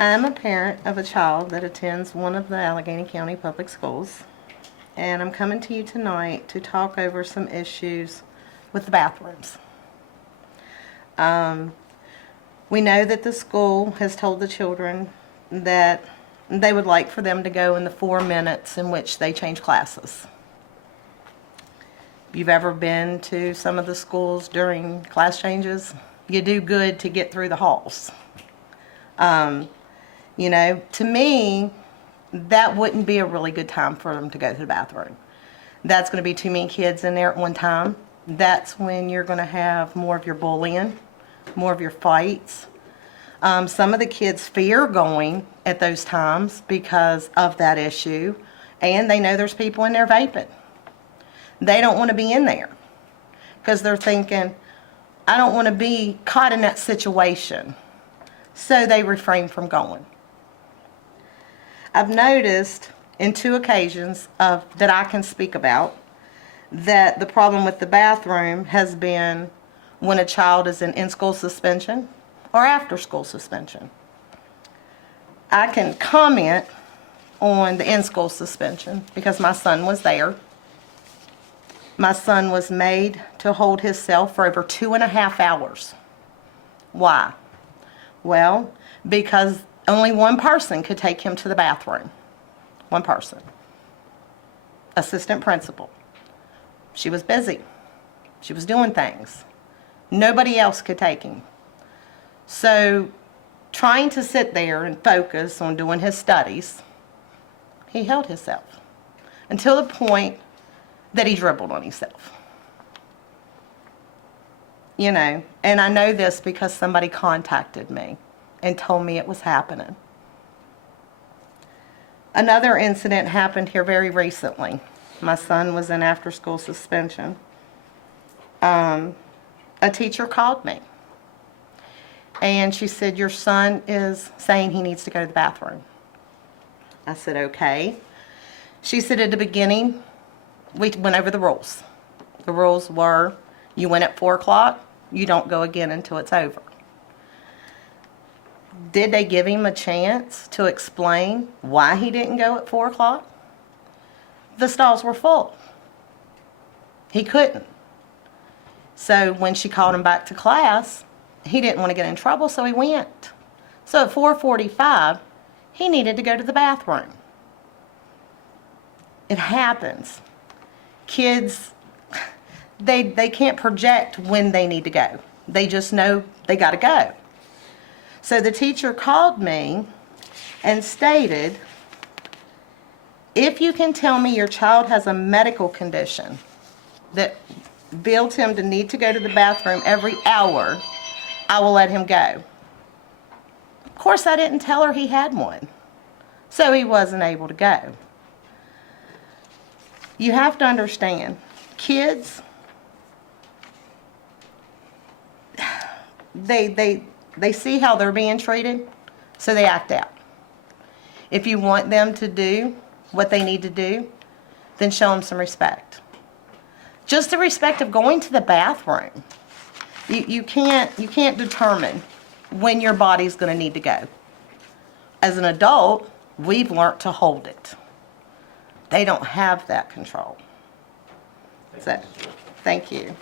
I'm a parent of a child that attends one of the Alleghany County Public Schools, and I'm coming to you tonight to talk over some issues with the bathrooms. We know that the school has told the children that they would like for them to go in the 4 minutes in which they change classes. If you've ever been to some of the schools during class changes, you do good to get through the halls. You know, to me, that wouldn't be a really good time for them to go to the bathroom. That's going to be too many kids in there at one time. That's when you're going to have more of your bullying, more of your fights. Some of the kids fear going at those times because of that issue, and they know there's people in there vaping. They don't want to be in there because they're thinking, I don't want to be caught in that situation. So they refrain from going. I've noticed in 2 occasions that I can speak about that the problem with the bathroom has been when a child is in in-school suspension or after-school suspension. I can comment on the in-school suspension because my son was there. My son was made to hold himself for over 2.5 hours. Why? Well, because only one person could take him to the bathroom. One person. Assistant principal. She was busy. She was doing things. Nobody else could take him. So, trying to sit there and focus on doing his studies, he held himself until the point that he dribbled on himself. You know, and I know this because somebody contacted me and told me it was happening. Another incident happened here very recently. My son was in after-school suspension. A teacher called me, and she said, your son is saying he needs to go to the bathroom. I said, okay. She said, at the beginning, we went over the rules. The rules were, you went at 4 o'clock, you don't go again until it's over. Did they give him a chance to explain why he didn't go at 4 o'clock? The stalls were full. He couldn't. So when she called him back to class, he didn't want to get in trouble, so he went. So at 4:45, he needed to go to the bathroom. It happens. Kids, they can't project when they need to go. They just know they got to go. So the teacher called me and stated, if you can tell me your child has a medical condition that builds him to need to go to the bathroom every hour, I will let him go. Of course, I didn't tell her he had one, so he wasn't able to go. You have to understand, kids, they see how they're being treated, so they act out. If you want them to do what they need to do, then show them some respect. Just the respect of going to the bathroom. You can't determine when your body's going to need to go. As an adult, we've learned to hold it. They don't have that control. So, thank you.